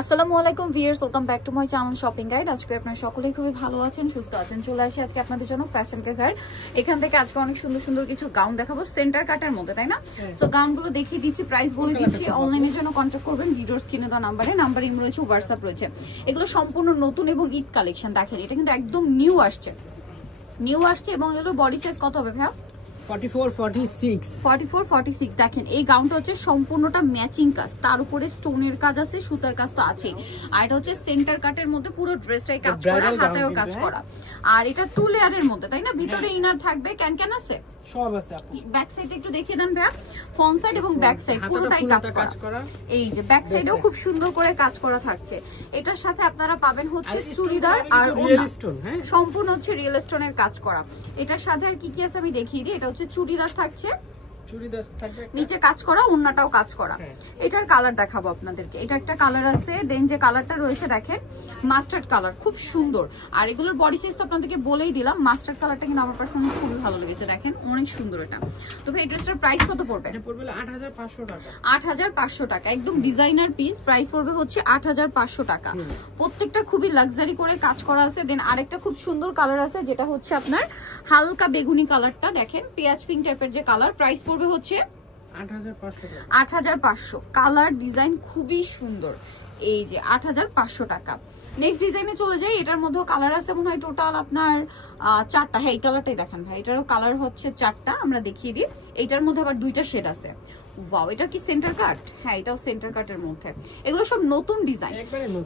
আসসালামু আলাইকুম viewers, welcome back to my channel shopping guide. আজকে আপনারা সকলেই খুবই ভালো আছেন, সুস্থ আছেন। চলে আসি আজকে আপনাদের জন্য ফ্যাশন কে ঘর। এখান থেকে আজকে অনেক সুন্দর সুন্দর কিছু গাউন দেখাবো সেন্টার কাটের মধ্যে, তাই না? সো গাউনগুলো দেখিয়ে দিচ্ছি, প্রাইস বলে দিচ্ছি। অনলাইনের জন্য কন্ট্যাক্ট করবেন ভিডিওর স্ক্রিনে দেওয়া নাম্বারে। নাম্বার ইমেল রয়েছে, হোয়াটসঅ্যাপ রয়েছে। এগুলো সম্পূর্ণ নতুন এবং ঈদ কালেকশন। দেখেন এটা কিন্তু একদম নিউ আসছে এবং এগুলো বডি সাইজ কত হবে ভাইয়া? 44-46 দেখেন এই গাউনটা হচ্ছে সম্পূর্ণটা ম্যাচিং কাজ, তার উপরে স্টোনের কাজ আছে, সুতার কাজ তো আছেই। আর এটা হচ্ছে সেন্টার কাটের মধ্যে পুরো ড্রেসটাই কাজ করা, হাতেও কাজ করা। আর এটা 2 লেয়ারের মধ্যে, তাই না? ভিতরে ইনার থাকবে, ক্যান আছে সব আছে। আপু ব্যাক সাইড একটু দেখিয়ে দেন ভাইয়া। ফ্রন্ট সাইড এবং ব্যাক সাইড পুরোটাই কাজ করা। এই যে ব্যাক সাইডেও খুব সুন্দর করে কাজ করা থাকছে। এটার সাথে আপনারা পাবেন হচ্ছে চুড়িদার আর ওড়না, সম্পূর্ণ হচ্ছে রিয়েল স্টোনের কাজ করা। এটার সাথে আর কি কি আছে আমি দেখিয়ে দিই। এটা হচ্ছে চুড়িদার থাকছে, নিচে কাজ করা, ওড়নাটাও কাজ করা। এটার কালার দেখাবো আপনাদেরকে। এটা একটা কালার আছে, দেন যে কালারটা রয়েছে দেখেন মাস্টার্ড কালার, খুব সুন্দর। আর এগুলোর বডি সাইজ তো আপনাদেরকে বলেই দিলাম। মাস্টার্ড কালারটা কিন্তু আমার পার্সোনালি খুবই ভালো লেগেছে, দেখেন অনেক সুন্দর এটা। তো ভাই এই ড্রেসটার প্রাইস কত পড়বে? এটা পড়বে 8500 টাকা। 8500 টাকা, একদম ডিজাইনার পিস। প্রাইস পড়বে হচ্ছে 8500 টাকা। প্রত্যেকটা খুবই লাক্সারি করে কাজ করা আছে। দেন আরেকটা খুব সুন্দর কালার আছে, যেটা হচ্ছে আপনার হালকা বেগুনি কালারটা, দেখেন পেঁয়াজ পিঙ্ক টাইপের যে কালার। প্রাইস পড়বে হচ্ছে 8500। কালার ডিজাইন খুবই সুন্দর, এই যে 8500 টাকা। নেক্সট ডিজাইনে চলে যাই। এটার মধ্যেও কালার আছে মনে হয় টোটাল আপনার 4টা। হ্যাঁ এই কালারটাই দেখেন ভাই, এটারও কালার হচ্ছে 4টা, আমরা দেখিয়ে দিই। এটার মধ্যে আবার 2টা শেড আছে। ওয়াও, এটা কি সেন্টার কাট? হ্যাঁ এটাও সেন্টার কাটের মধ্যে। এগুলো সব নতুন ডিজাইন।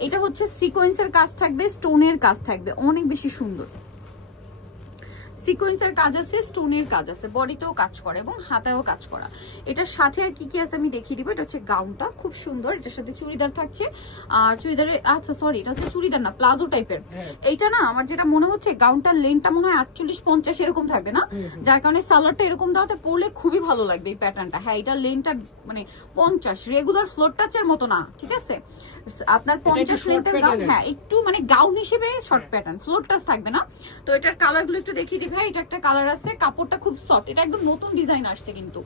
এটা হচ্ছে সিকোয়েন্সের কাজ থাকবে, স্টোনের কাজ থাকবে, অনেক বেশি সুন্দর। সিকোয়েন্সের কাজ আছে, স্টোনের কাজ আছে, বডিতেও কাজ করে এবং হাতেও কাজ করা। এটার সাথে আর কি কি আছে আমি দেখিয়ে দিব। এটা হচ্ছে গাউনটা খুব সুন্দর, এটার সাথে চুড়িদার থাকছে। আর চুড়িদারে আচ্ছা সরি, এটা হচ্ছে চুড়িদার না, প্লাজো টাইপের। এইটা না আমার যেটা মনে হচ্ছে গাউনটার লেন্থটা মনে হয় 48-50 এরকম থাকবে না, যার কারণে সালোয়ারটা এরকম দেওয়াতে পরলে খুবই ভালো লাগবে এই প্যাটার্নটা। হ্যাঁ এটা লেন্থটা মানে 50, রেগুলার ফ্লোর টাচের মতো না, ঠিক আছে? আপনার 50 লেন্থের গাউন, হ্যাঁ একটু মানে গাউন হিসেবে শর্ট প্যাটার্ন, ফ্লোর টাচ থাকবে না। তো এটার কালারগুলো একটু দেখিয়ে দিই ভাই। এটা একটা কালার আছে, কাপড়টা খুব সফট, এটা একদম নতুন ডিজাইন আসছে কিন্তু।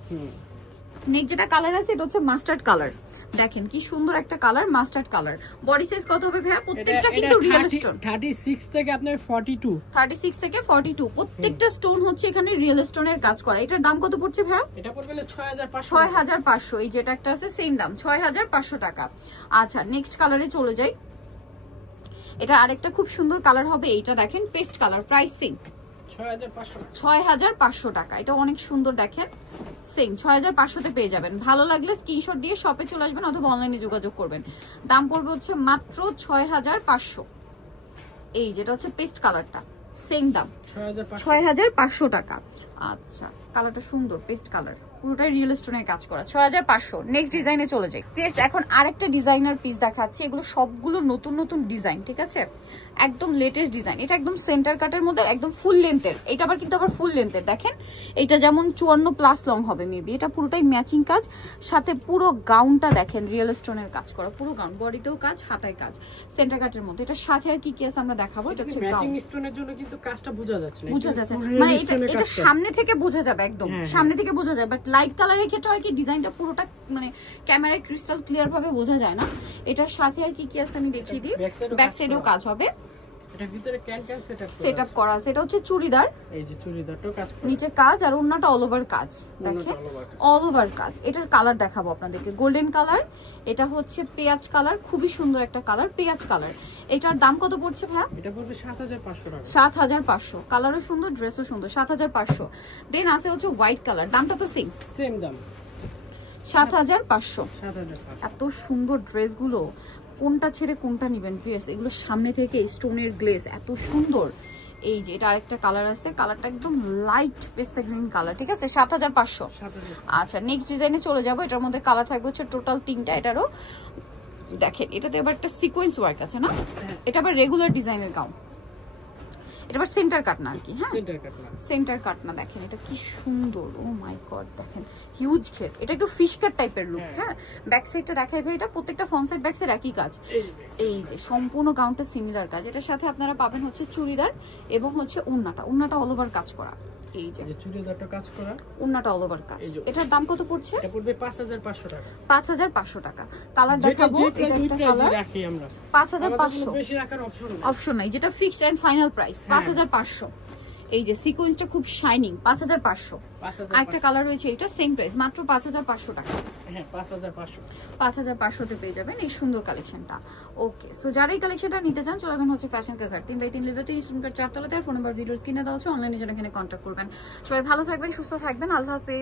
নেক্সট যেটা কালার আছে এটা হচ্ছে মাস্টার্ড কালার, দেখেন কি সুন্দর একটা colour, mustard colour. Body size কত হবে ভাইয়া? প্রত্যেকটা কিন্তু রিয়েল স্টোন, 36 থেকে আপনার 42, 36 থেকে 42 প্রত্যেকটা স্টোন হচ্ছে এখানে রিয়েল স্টোনের কাজ করা। এটার দাম কত পড়ছে ভাইয়া? এটা পড়বে 6500। 6500। এই যেটা একটা আছে সেম দাম 6500 টাকা। আচ্ছা নেক্সট কালারে চলে যাই। এটা আরেকটা খুব সুন্দর কালার হবে, এইটা দেখেন পেস্ট কালার। প্রাইসিং 6500 টাকা। এটা অনেক সুন্দর, দেখেন সেম 6500 তে পেয়ে যাবেন। ভালো লাগলে স্ক্রিনশট দিয়ে শপে চলে আসবেন অথবা অনলাইনে যোগাযোগ করবেন। দাম পড়বে হচ্ছে মাত্র 6500। এই যেটা হচ্ছে পেস্ট কালারটা, সেম দাম 6500 টাকা। আচ্ছা কালারটা সুন্দর, পেস্ট কালার, পুরোটাই রিয়েল স্টোনের কাজ করা, 6500। নেক্সট ডিজাইনে চলে যাই। এখন আরেকটা ডিজাইনার পিস দেখাচ্ছি। এগুলো সবগুলো নতুন নতুন ডিজাইন, ঠিক আছে? একদম লেটেস্ট ডিজাইন। এটা একদম সেন্টার কাটের মধ্যে, একদম ফুল লেন্থের। এটা আবার কিন্তু আবার ফুল লেন্থের, দেখেন এটা যেমন 54+ লং হবে মেবি। এটা পুরোটাই ম্যাচিং কাজ, সাথে পুরো গাউনটা দেখেন রিয়েল স্টোনের কাজ করা, পুরো গাউন, বডিতেও কাজ, হাতায় কাজ, সেন্টার কাটের মধ্যে। এটার সাথে আর কি কি আছে আমরা দেখাবো। এটা হচ্ছে ম্যাচিং স্টোনের জন্য কিন্তু কাজটা বোঝা যাচ্ছে না, বোঝা যাচ্ছে মানে এটা সামনে থেকে বোঝা যাবে, একদম সামনে থেকে বোঝা যাবে। বাট লাইট কালারের ক্ষেত্রে হয় কি ডিজাইনটা পুরোটা মানে ক্যামেরায় ক্রিস্টাল ক্লিয়ার ভাবে বোঝা যায় না। এটার সাথে আর কি কি আছে আমি দেখিয়ে দিই। ব্যাক সাইডেও কাজ হবে, এটার ভিতরে ক্যান সেটআপ করা আছে। এটা হচ্ছে চুড়িদার, এই যে চুড়িদারটাও কাজ করা, নিচে কাজ, আর ওন্নাটা অল ওভার কাজ, দেখেন অল ওভার কাজ। এটার কালার দেখাবো আপনাদেরকে, গোল্ডেন কালার। এটা হচ্ছে পেঁয়াজ কালার, খুবই সুন্দর একটা কালার, পেঁয়াজ কালার। এটার দাম কত পড়ছে ভাইয়া? এটা পড়বে 7500 টাকা। 7500। কালারও সুন্দর, ড্রেসও সুন্দর, 7500। দেন আছে হচ্ছে হোয়াইট কালার, দামটা তো সেম দাম 7500। 7500। এত সুন্দর ড্রেসগুলো, কোনটা ছেড়ে কোনটা নেবেন ভিউয়ার্স? এগুলো সামনে থেকে স্টোনের গ্লেজ এত সুন্দর। এই যে এটা আরেকটা কালার আছে, কালারটা একদম লাইট পেস্তা গ্রিন কালার, ঠিক আছে? 7500। আচ্ছা নেক্সট ডিজাইনে চলে যাবো। এটার মধ্যে কালার থাকবে হচ্ছে টোটাল 3টা। এটারও দেখেন এটাতে আবার একটা সিকোয়েন্স ওয়ার্ক আছে না, এটা আবার রেগুলার ডিজাইনের গাউন। এটা আবার সেন্টার কাট না আর কি, হ্যাঁ সেন্টার কাট না। দেখেন এটা কি সুন্দর, ও মাই গড, দেখেন হিউজ ঘের। এটা একটু ফিশ কাট টাইপের লুক। হ্যাঁ ব্যাক সাইডটা দেখাই ভাই। এটা প্রত্যেকটা ফ্রন্ট সাইড ব্যাক সাইড একই কাজ, এই যে সম্পূর্ণ গাউনটা সিমিলার কাজ। এটার সাথে আপনারা পাবেন হচ্ছে চুড়িদার এবং হচ্ছে ওড়নাটা অল ওভার কাজ করা। এই যে চুড়িদারটা কাজ করা, ওন্নাটা অল ওভার কাজ। এটার দাম কত পড়ছে? এটা পড়বে 5500 টাকা। 5500 টাকা। কালার দেখাবো, এটা একটা কালার রাখি আমরা 5500, বেশি রাখার অপশন নাই, যেটা ফিক্সড এন্ড ফাইনাল প্রাইস 5500। এই যে সিকোয়েন্সটা খুব শাইনিং 5500। একটা কালার রয়েছে, এটা সেম প্রাইস মাত্র 5500 টাকা। হ্যাঁ 5500 তে পেয়ে যাবেন এই সুন্দর কালেকশনটা। ওকে, সো যারা এই কালেকশনটা নিতে চান চলে যাবেন হচ্ছে ফ্যাশন কাকার 3x3 লেভেল 3 স্টুডেন্ট 4 তলাতে। আর ফোন নাম্বার ভিডিওর স্ক্রিনে দেওয়া আছে, অনলাইনে জন্য এখানে কন্ট্যাক্ট করবেন। সবাই ভালো থাকবেন, সুস্থ থাকবেন, আল্লাহ হাফেজ।